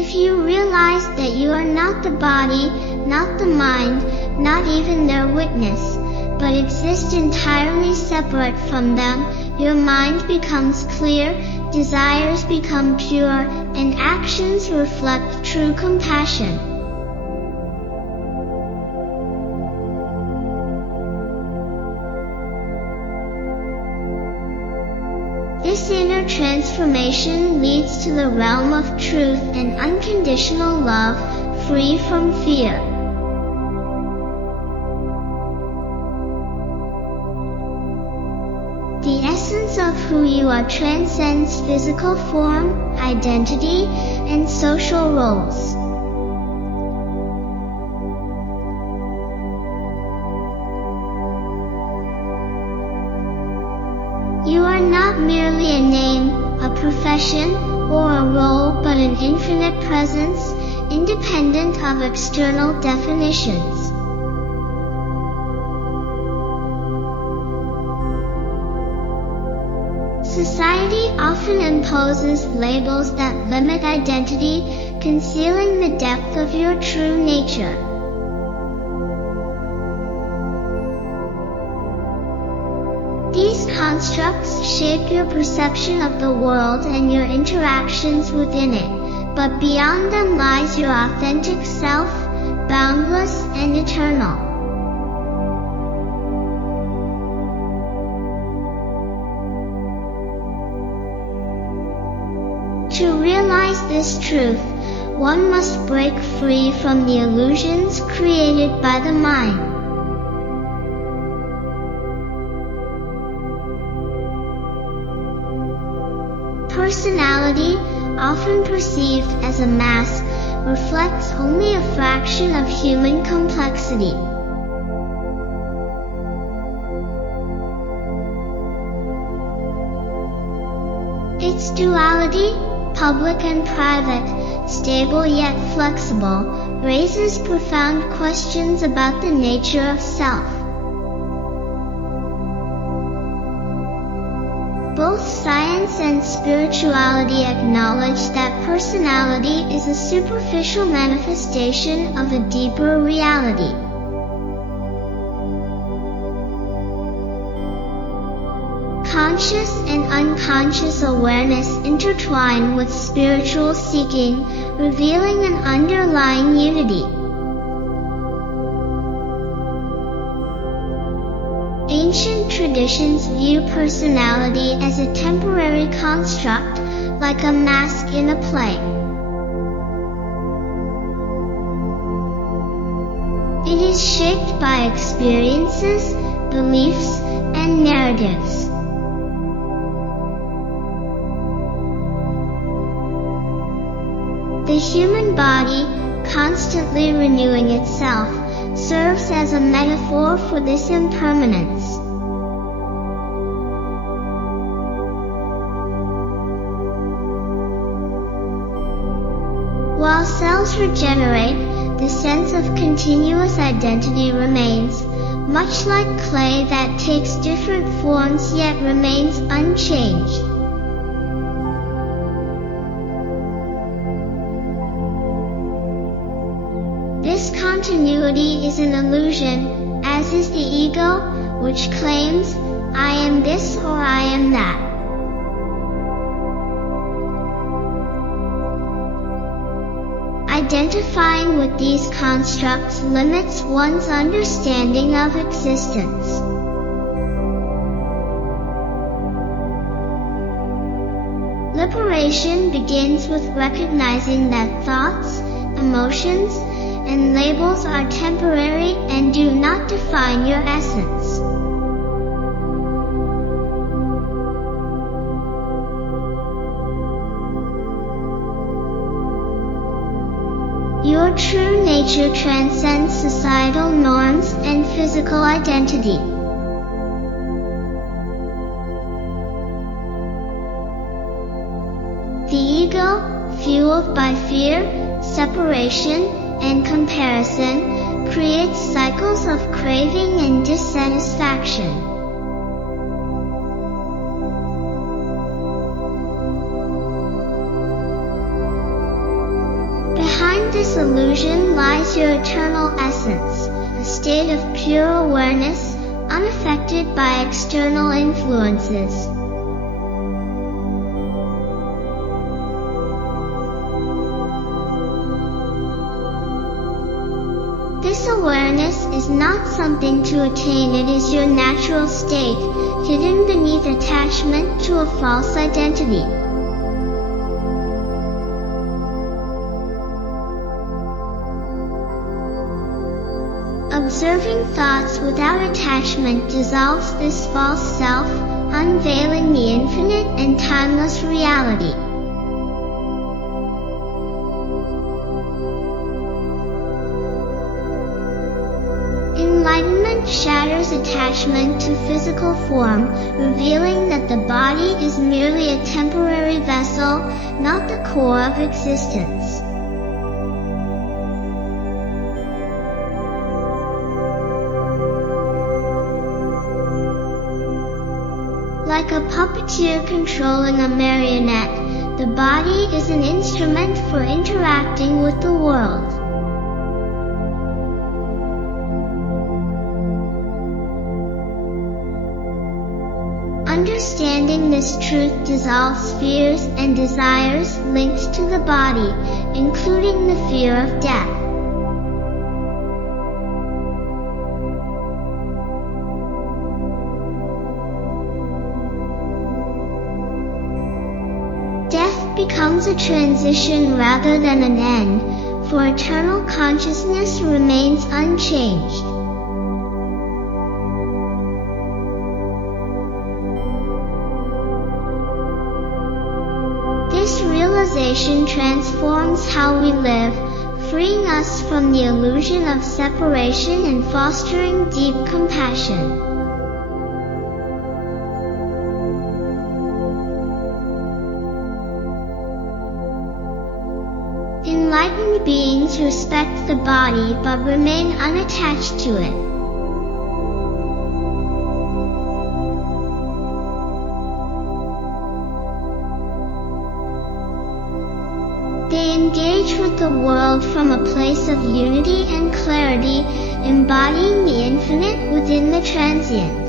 If you realize that you are not the body, not the mind, not even their witness, but exist entirely separate from them, your mind becomes clear, desires become pure, and actions reflect true compassion. This inner transformation leads to the realm of truth and unconditional love, free from fear. The essence of who you are transcends physical form, identity, and social roles. You are not merely a name, a profession, or a role, but an infinite presence, independent of external definitions. Society often imposes labels that limit identity, concealing the depth of your true nature. These constructs shape your perception of the world and your interactions within it, but beyond them lies your authentic self, boundless and eternal. To realize this truth, one must break free from the illusions created by the mind. Personality, often perceived as a mask, reflects only a fraction of human complexity. Its duality, public and private, stable yet flexible, raises profound questions about the nature of self. Both science and spirituality acknowledge that personality is a superficial manifestation of a deeper reality. Conscious and unconscious awareness intertwine with spiritual seeking, revealing an underlying unity. Ancient traditions view personality as a temporary construct, like a mask in a play. It is shaped by experiences, beliefs, and narratives. The human body, constantly renewing itself, serves as a metaphor for this impermanence. While cells regenerate, the sense of continuous identity remains, much like clay that takes different forms yet remains unchanged. This continuity is an illusion, as is the ego, which claims, I am this or I am that. Identifying with these constructs limits one's understanding of existence. Liberation begins with recognizing that thoughts, emotions, and labels are temporary and do not define your essence. Your true nature transcends societal norms and physical identity. The ego, fueled by fear, separation, and comparison, creates cycles of craving and dissatisfaction. illusion lies your eternal essence, a state of pure awareness, unaffected by external influences. This awareness is not something to attain, it is your natural state, hidden beneath attachment to a false identity. Observing thoughts without attachment dissolves this false self, unveiling the infinite and timeless reality. Enlightenment shatters attachment to physical form, revealing that the body is merely a temporary vessel, not the core of existence. Like a puppeteer controlling a marionette, the body is an instrument for interacting with the world. Understanding this truth dissolves fears and desires linked to the body, including the fear of death. Death becomes a transition rather than an end, for eternal consciousness remains unchanged. This realization transforms how we live, freeing us from the illusion of separation and fostering deep compassion. Enlightened beings respect the body but remain unattached to it. They engage with the world from a place of unity and clarity, embodying the infinite within the transient.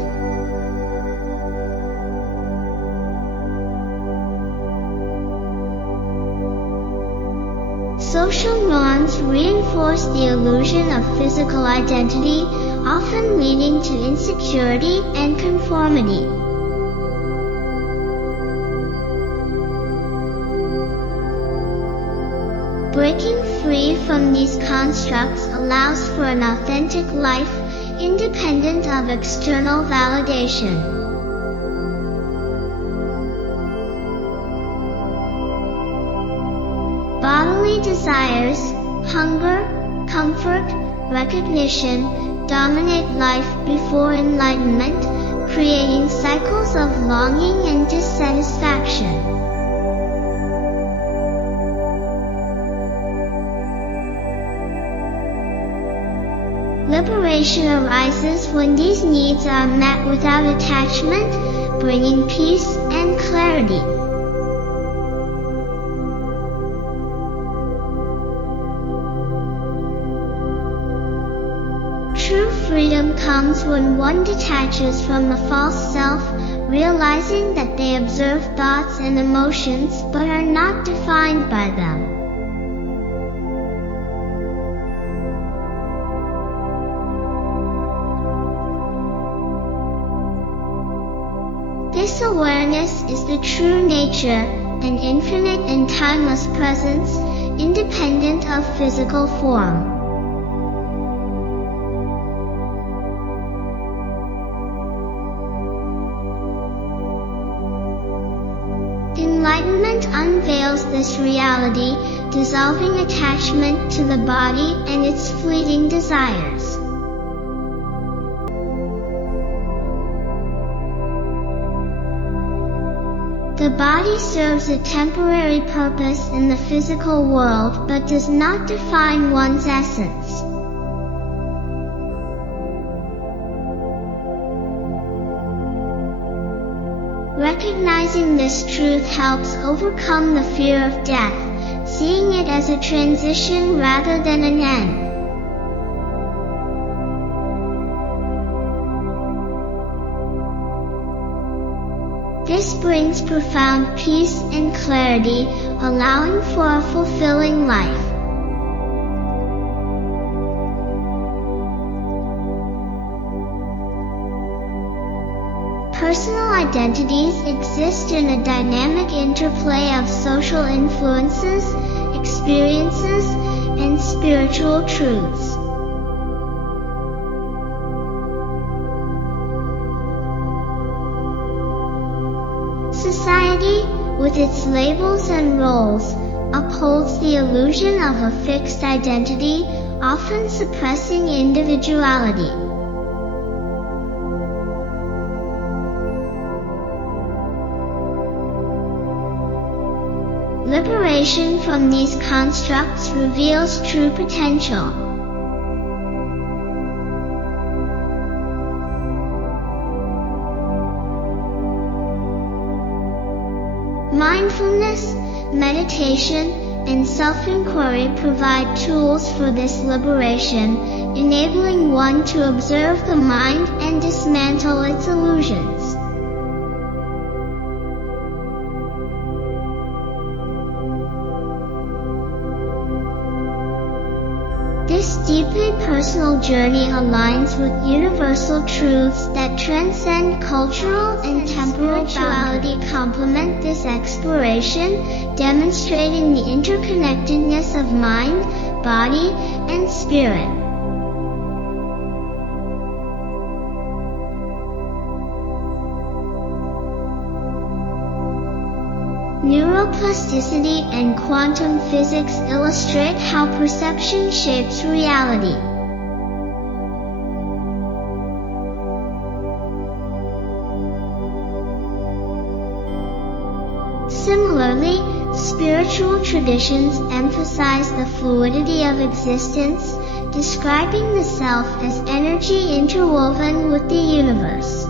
Social norms reinforce the illusion of physical identity, often leading to insecurity and conformity. Breaking free from these constructs allows for an authentic life, independent of external validation. Bodily desires, hunger, comfort, recognition, dominate life before enlightenment, creating cycles of longing and dissatisfaction. Liberation arises when these needs are met without attachment, bringing peace and clarity. True freedom comes when one detaches from the false self, realizing that they observe thoughts and emotions but are not defined by them. This awareness is the true nature, an infinite and timeless presence, independent of physical form. Enlightenment unveils this reality, dissolving attachment to the body and its fleeting desires. The body serves a temporary purpose in the physical world but does not define one's essence. Recognizing this truth helps overcome the fear of death, seeing it as a transition rather than an end. This brings profound peace and clarity, allowing for a fulfilling life. Personal identities exist in a dynamic interplay of social influences, experiences, and spiritual truths. Society, with its labels and roles, upholds the illusion of a fixed identity, often suppressing individuality. Liberation from these constructs reveals true potential. Mindfulness, meditation, and self-inquiry provide tools for this liberation, enabling one to observe the mind and dismantle its illusions. This deeply personal journey aligns with universal truths that transcend cultural and temporal boundaries. Complement this exploration, demonstrating the interconnectedness of mind, body, and spirit. Neuroplasticity and quantum physics illustrate how perception shapes reality. Similarly, spiritual traditions emphasize the fluidity of existence, describing the self as energy interwoven with the universe.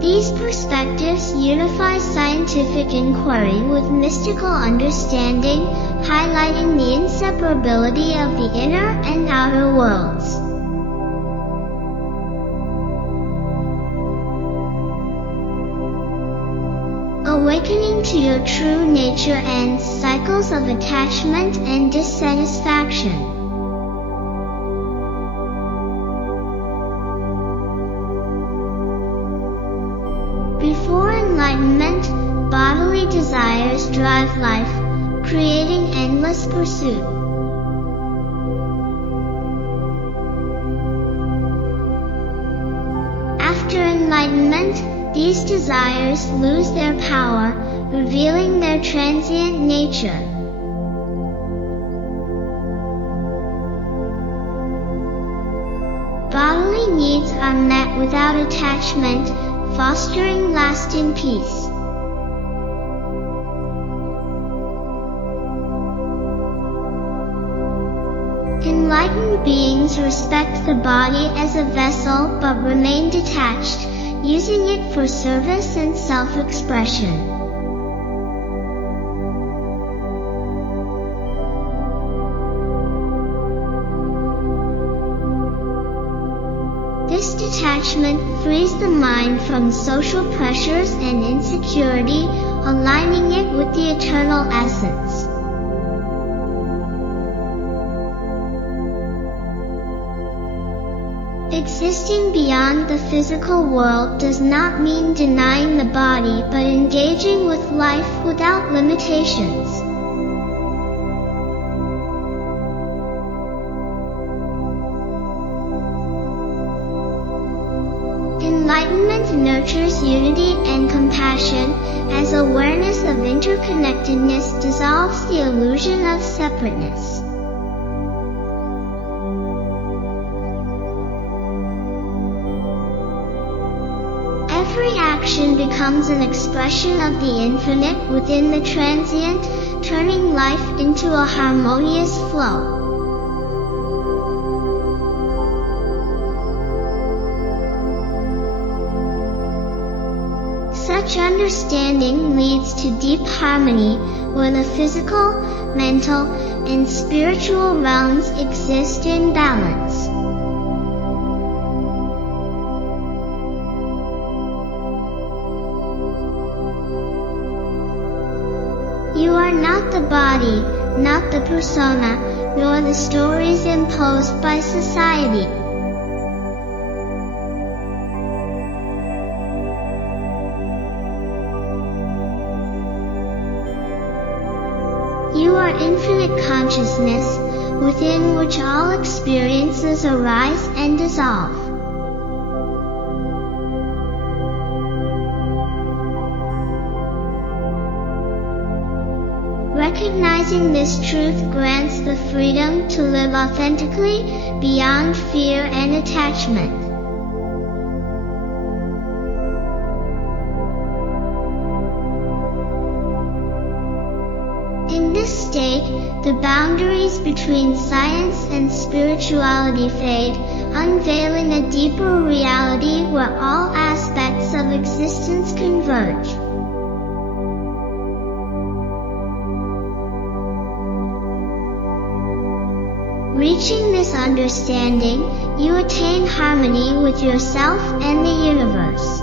These perspectives unify scientific inquiry with mystical understanding, highlighting the inseparability of the inner and outer worlds. Awakening to your true nature ends cycles of attachment and dissatisfaction. Before enlightenment, bodily desires drive life, creating endless pursuit. After enlightenment, these desires lose their power, revealing their transient nature. Bodily needs are met without attachment, fostering lasting peace. Enlightened beings respect the body as a vessel but remain detached, using it for service and self-expression. This detachment frees the mind from social pressures and insecurity, aligning it with the eternal essence. Existing beyond the physical world does not mean denying the body but engaging with life without limitations. Enlightenment nurtures unity and compassion, as awareness of interconnectedness dissolves the illusion of separateness. Every action becomes an expression of the infinite within the transient, turning life into a harmonious flow. Such understanding leads to deep harmony, where the physical, mental, and spiritual realms exist in balance. You are not the body, not the persona, nor the stories imposed by society. You are infinite consciousness, within which all experiences arise and dissolve. Recognizing this truth grants the freedom to live authentically, beyond fear and attachment. In this state, the boundaries between science and spirituality fade, unveiling a deeper reality where all aspects of existence converge. Reaching this understanding, you attain harmony with yourself and the universe.